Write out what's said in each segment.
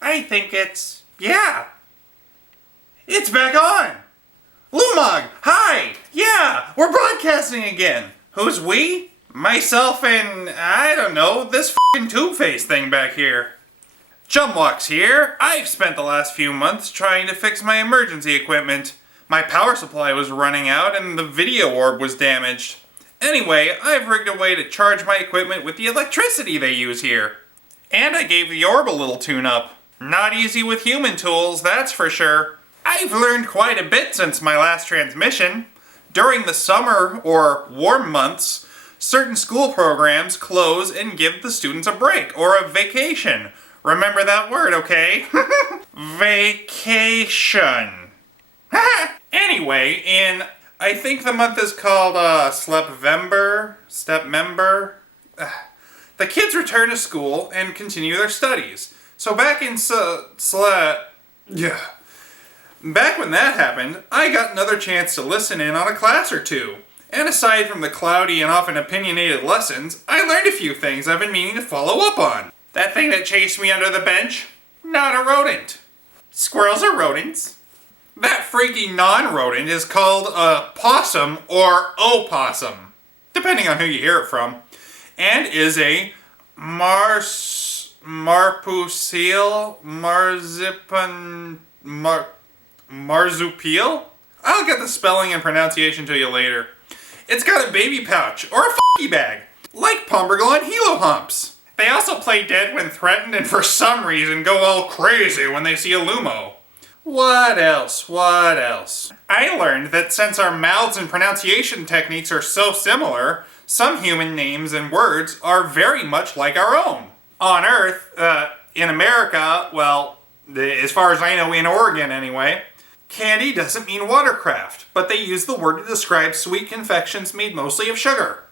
I think it's back on. Lumog, hi! Yeah, we're broadcasting again. Who's we? Myself and, I don't know, this f***ing Two-Face thing back here. Jhumwox here. I've spent the last few months trying to fix my emergency equipment. My power supply was running out and the video orb was damaged. Anyway, I've rigged a way to charge my equipment with the electricity they use here. And I gave the orb a little tune-up. Not easy with human tools, that's for sure. I've learned quite a bit since my last transmission. During the summer, or warm months, certain school programs close and give the students a break, or a vacation. Remember that word, okay? Vacation. Anyway, I think the month is called, Stepmember. The kids return to school and continue their studies. So back when that happened, I got another chance to listen in on a class or two. And aside from the cloudy and often opinionated lessons, I learned a few things I've been meaning to follow up on. That thing that chased me under the bench? Not a rodent. Squirrels are rodents. That freaky non-rodent is called a possum or opossum, depending on who you hear it from, and is a marsupial? I'll get the spelling and pronunciation to you later. It's got a baby pouch, or a f***y bag, like Pombergle and Helohumps. They also play dead when threatened and for some reason go all crazy when they see a Lumo. What else? I learned that since our mouths and pronunciation techniques are so similar, some human names and words are very much like our own. On Earth, in America, well, as far as I know, in Oregon anyway, candy doesn't mean watercraft, but they use the word to describe sweet confections made mostly of sugar.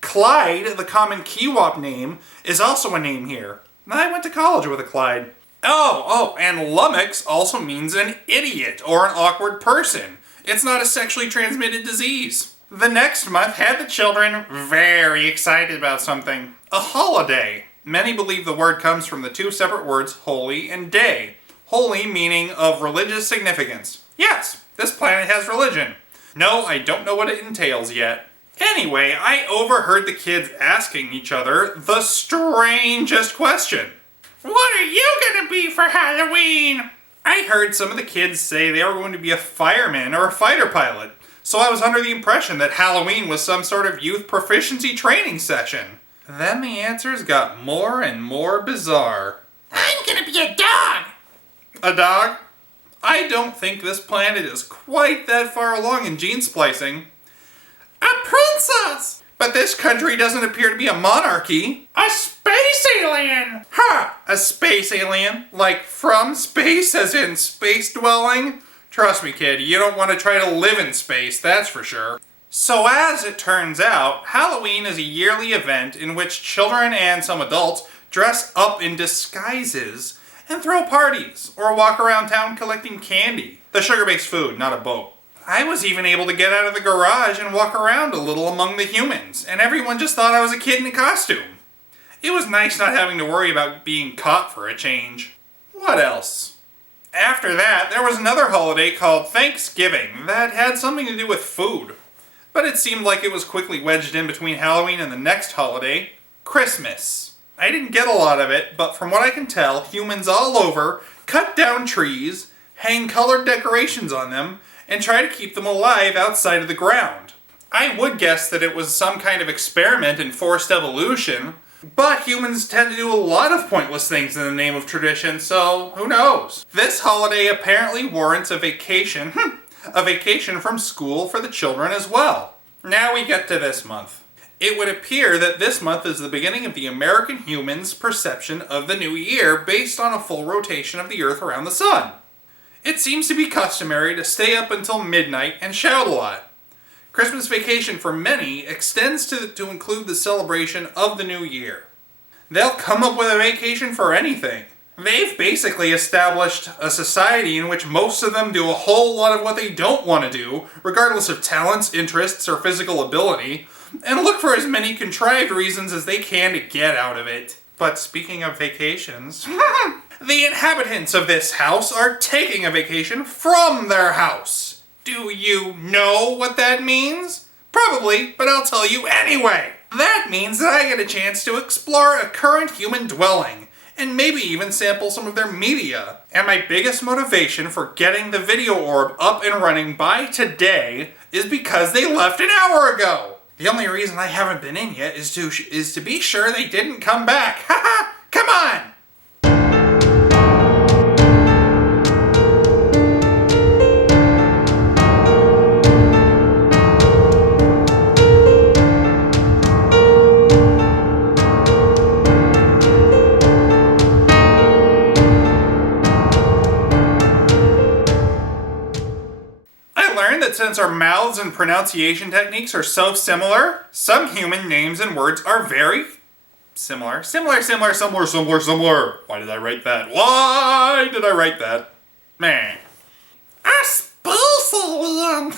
Clyde, the common Kiwap name, is also a name here. I went to college with a Clyde. And lummox also means an idiot or an awkward person. It's not a sexually transmitted disease. The next month had the children very excited about something. A holiday. Many believe the word comes from the two separate words holy and day. Holy meaning of religious significance. Yes, this planet has religion. No, I don't know what it entails yet. Anyway, I overheard the kids asking each other the strangest question. What are you gonna be for Halloween? I heard some of the kids say they were going to be a fireman or a fighter pilot, so I was under the impression that Halloween was some sort of youth proficiency training session. Then the answers got more and more bizarre. I'm gonna be a dog! A dog? I don't think this planet is quite that far along in gene splicing. A princess! But this country doesn't appear to be a monarchy. A space alien! A space alien? Like from space, as in space dwelling? Trust me, kid, you don't want to try to live in space, that's for sure. So as it turns out, Halloween is a yearly event in which children and some adults dress up in disguises and throw parties or walk around town collecting candy. The sugar-based food, not a boat. I was even able to get out of the garage and walk around a little among the humans, and everyone just thought I was a kid in a costume. It was nice not having to worry about being caught for a change. What else? After that, there was another holiday called Thanksgiving that had something to do with food. But it seemed like it was quickly wedged in between Halloween and the next holiday, Christmas. I didn't get a lot of it, but from what I can tell, humans all over cut down trees, hang colored decorations on them, and try to keep them alive outside of the ground. I would guess that it was some kind of experiment in forced evolution, But humans tend to do a lot of pointless things in the name of tradition, so who knows? This holiday apparently warrants a vacation. A vacation from school for the children as well. Now we get to this month. It would appear that this month is the beginning of the American human's perception of the new year based on a full rotation of the Earth around the sun. It seems to be customary to stay up until midnight and shout a lot. Christmas vacation for many extends to include the celebration of the new year. They'll come up with a vacation for anything. They've basically established a society in which most of them do a whole lot of what they don't want to do, regardless of talents, interests, or physical ability, and look for as many contrived reasons as they can to get out of it. But speaking of vacations, the inhabitants of this house are taking a vacation from their house. Do you know what that means? Probably, but I'll tell you anyway. That means that I get a chance to explore a current human dwelling, and maybe even sample some of their media. And my biggest motivation for getting the video orb up and running by today is because they left an hour ago. The only reason I haven't been in yet is to be sure they didn't come back. Haha! Come on! Since our mouths and pronunciation techniques are so similar, some human names and words are very similar. Similar. Why did I write that? Why did I write that? Man. A space alien!